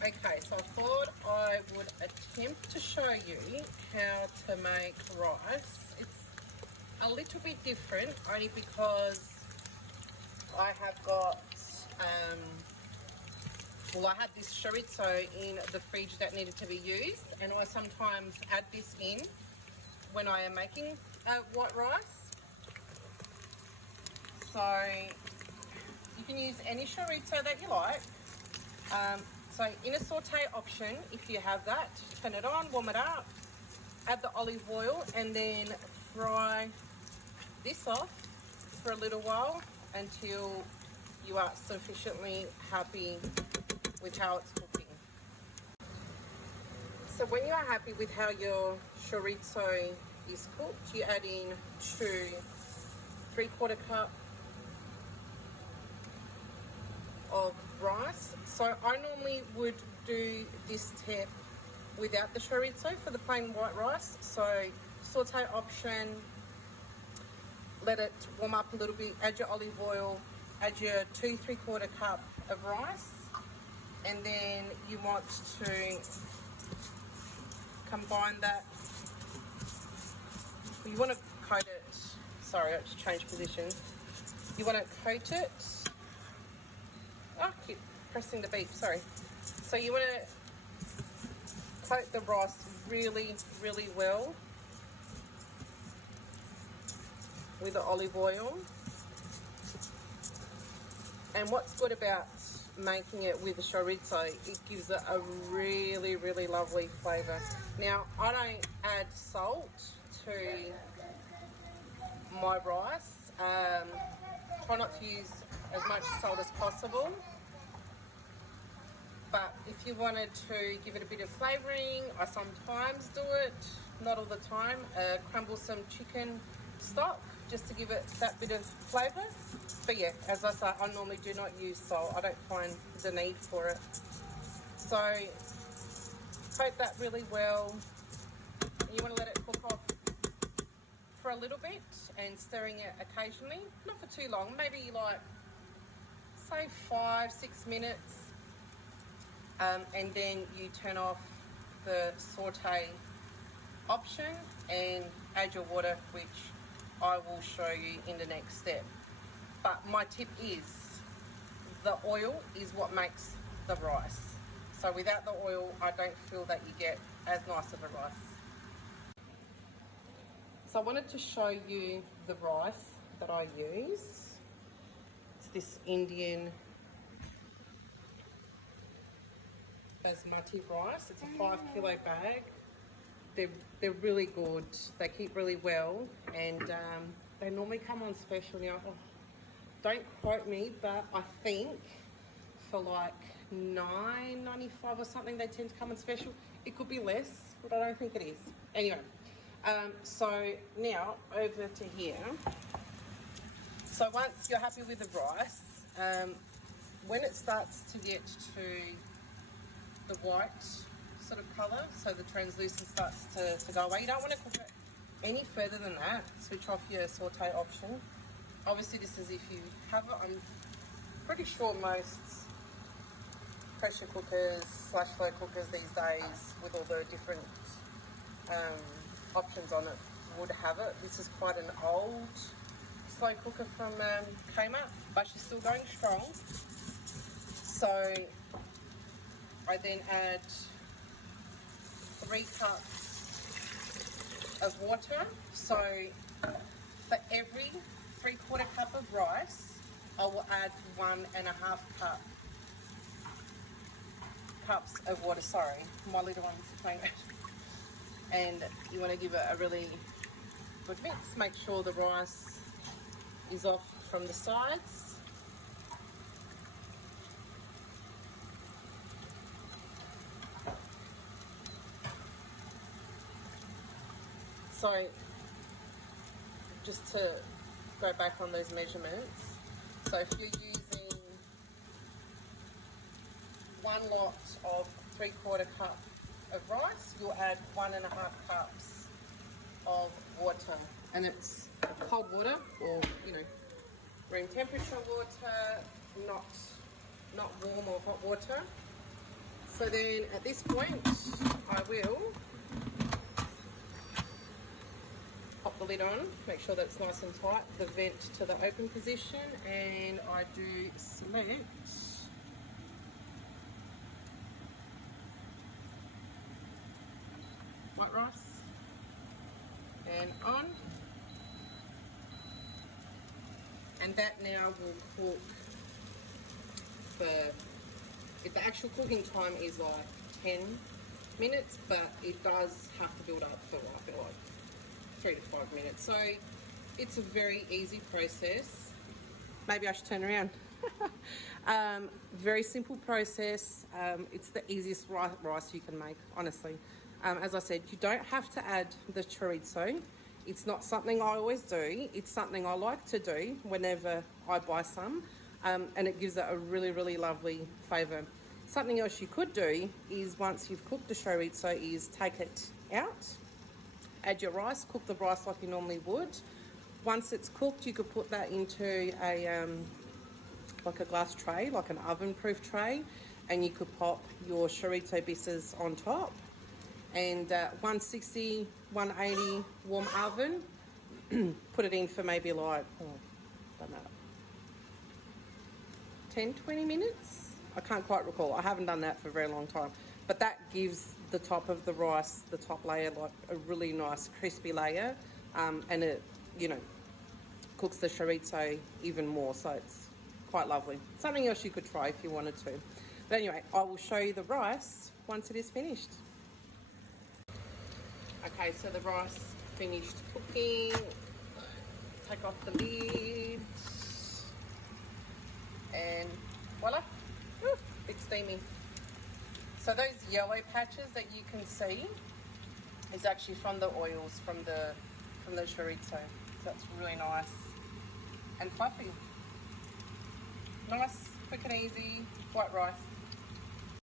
Okay, so I thought I would attempt to show you how to make rice. It's a little bit different only because I have got, I had this chorizo in the fridge that needed to be used, and I sometimes add this in when I am making white rice. So you can use any chorizo that you like. So in a saute option, if you have that, turn it on, warm it up, add the olive oil, and then fry this off for a little while until you are sufficiently happy with how it's cooking. So when you are happy with how your chorizo is cooked, you add in 3/4 cup of rice. So I normally would do this step without the chorizo for the plain white rice. So saute option, let it warm up a little bit, add your olive oil, add your 2/3/4 cup of rice, and then you want to combine that. You want to coat it, sorry, I just changed position. You want to coat it. Oh, I keep pressing the beep, sorry. So you want to coat the rice really, really well with the olive oil. And what's good about making it with the chorizo, it gives it a really, really lovely flavour. Now, I don't add salt to my rice. Try not to use as much salt as possible. But if you wanted to give it a bit of flavouring, I sometimes do it, not all the time, crumble some chicken stock just to give it that bit of flavour. But yeah, as I say, I normally do not use salt. I don't find the need for it. So coat that really well. You want to let it cook off for a little bit and stirring it occasionally, not for too long, maybe like say 5-6 minutes. And then you turn off the saute option and add your water, which I will show you in the next step. But my tip is the oil is what makes the rice. So without the oil, I don't feel that you get as nice of a rice. So I wanted to show you the rice that I use. It's this Indian basmati rice. It's a 5 kilo bag. They're really good. They keep really well, and they normally come on special now. Oh, don't quote me, but I think for like $9.95 or something they tend to come on special. It could be less, but I don't think it is. Anyway, so now over to here. So once you're happy with the rice, when it starts to get to the white sort of colour, so the translucent starts to go away, you don't want to cook it any further than that. Switch off your saute option. Obviously this is if you have it. I'm pretty sure most pressure cookers / slow cookers these days with all the different options on it would have it. This is quite an old slow cooker from Kmart, but she's still going strong. So I then add 3 cups of water. So for every 3/4 cup of rice, I will add 1.5 cups of water. Sorry, my little one's playing. And you want to give it a really good mix. Make sure the rice is off from the sides. So just to go back on those measurements, so if you're using 1 lot of 3/4 cup of rice, you'll add 1.5 cups of water, and it's cold water, or room temperature water, not warm or hot water. So then at this point, I will pop the lid on, make sure that it's nice and tight, the vent to the open position, and I do select white rice and on. And that now will cook for, if the actual cooking time is like 10 minutes, but it does have to build up for like 3 to 5 minutes. So it's a very easy process. Maybe I should turn around. Very simple process. It's the easiest rice you can make, honestly. As I said, you don't have to add the chorizo. It's not something I always do. It's something I like to do whenever I buy some, and it gives it a really, really lovely flavour. Something else you could do is, once you've cooked the chorizo, is take it out, add your rice, cook the rice like you normally would. Once it's cooked, you could put that into like a glass tray, like an oven-proof tray, and you could pop your chorizo pieces on top. And 160, 180 warm oven, put it in for maybe like, don't know, 10, 20 minutes? I can't quite recall. I haven't done that for a very long time. But that gives the top of the rice, the top layer, like a really nice crispy layer. And it, you know, cooks the chorizo even more. So it's quite lovely. Something else you could try if you wanted to. But anyway, I will show you the rice once it is finished. Okay, so the rice finished cooking. Take off the lid. And voila, it's steaming. So those yellow patches that you can see is actually from the oils from the chorizo. So that's really nice and fluffy. Nice, quick and easy white rice.